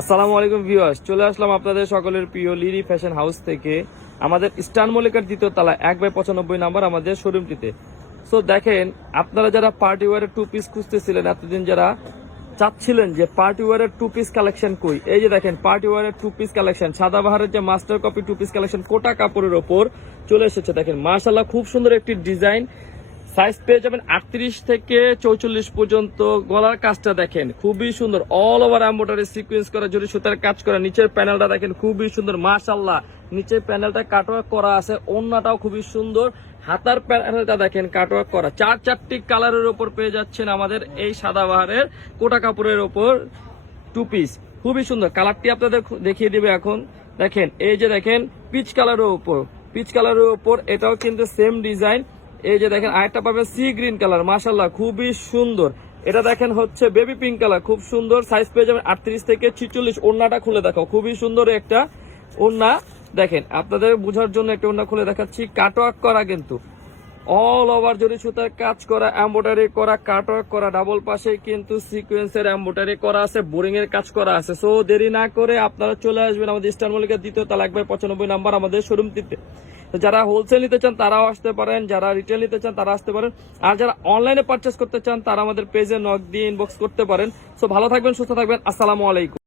আসসালামু আলাইকুম ভিউয়ার্স, চলে আসলাম আপনাদের সকলের প্রিয় লিরি ফ্যাশন হাউস থেকে আমাদের স্টান মল্লিকার দ্বিতীয় তলা 1/95 নাম্বার আমাদের শোরুমটিতে। সো দেখেন, আপনারা যারা পার্টি ওয়ারের টু পিস খুঁজতেছিলেন, এতদিন যারা চাচ্ছিলেন যে পার্টি ওয়ারের টু পিস কালেকশন কই, এই যে দেখেন পার্টি ওয়ারের টু পিস কালেকশন, সাদাবাহারের যে master copy two piece collection Kota কাপড়ের ওপর চলে এসেছে। দেখেন মাশাআল্লাহ, খুব সুন্দর একটি ডিজাইন। সাইজ পেয়ে যাবেন 38 থেকে 44 পর্যন্ত। গলার কাজটা দেখেন খুবই সুন্দর, অল ওভার এমব্রয়ডারি সিকোয়েন্স করা, জরি সুতার কাজ করা। নিচের প্যানেলটা দেখেন খুবই সুন্দর মাশাআল্লাহ, নিচের প্যানেলটা কাটওয়ার্ক করা আছে, ওড়নাটাও খুবই সুন্দর। হাতার প্যানেলটা দেখেন কাটওয়ার্ক করা। চারটি কালারের উপর পেয়ে যাচ্ছেন আমাদের এই সাদাবাহারের কোটা কাপড়ের উপর টু পিস। খুবই সুন্দর, কালারটি আপনাদের দেখিয়ে দিবে এখন। দেখেন এই যে দেখেন পিচ কালারের উপর এটাও কিন্তু সেম ডিজাইন। এই যে দেখেন আরেকটা পাবে সি গ্রিন কালার, মাশাআল্লাহ খুবই সুন্দর। এটা দেখেন হচ্ছে বেবি পিঙ্ক কালার, খুব সুন্দর। সাইজ পেয়ে যাবেন 38 থেকে 46। ওড়নাটা খুলে দেখাও, খুবই সুন্দর একটা ওড়না। দেখেন আপনাদের বোঝার জন্য একটা ওড়না খুলে দেখাচ্ছি, কাটওয়ার্ক করা কিন্তু অল ওভার জরি সুতার কাজ করা, এমব্রয়ডারি করা, কাটওয়ার্ক করা, ডাবল পাশে কিন্তু সিকোয়েন্সের এমব্রয়ডারি করা আছে, বোরিং এর কাজ করা আছে। সো দেরি না করে আপনারা চলে আসবেন আমাদের স্টার মল্লিকার দ্বিতীয় তলা 1/95 নাম্বার আমাদের শোরুমটিতে। যারা হোলসেল নিতে চান তারাও আসতে পারেন, যারা রিটেল নিতে চান তারা আসতে পারেন, আর যারা অনলাইনে পারচেস করতে চান তারা আমাদের পেজে নক দিয়ে ইনবক্স করতে পারেন। সো ভালো থাকবেন, সুস্থ থাকবেন, আসসালামু আলাইকুম।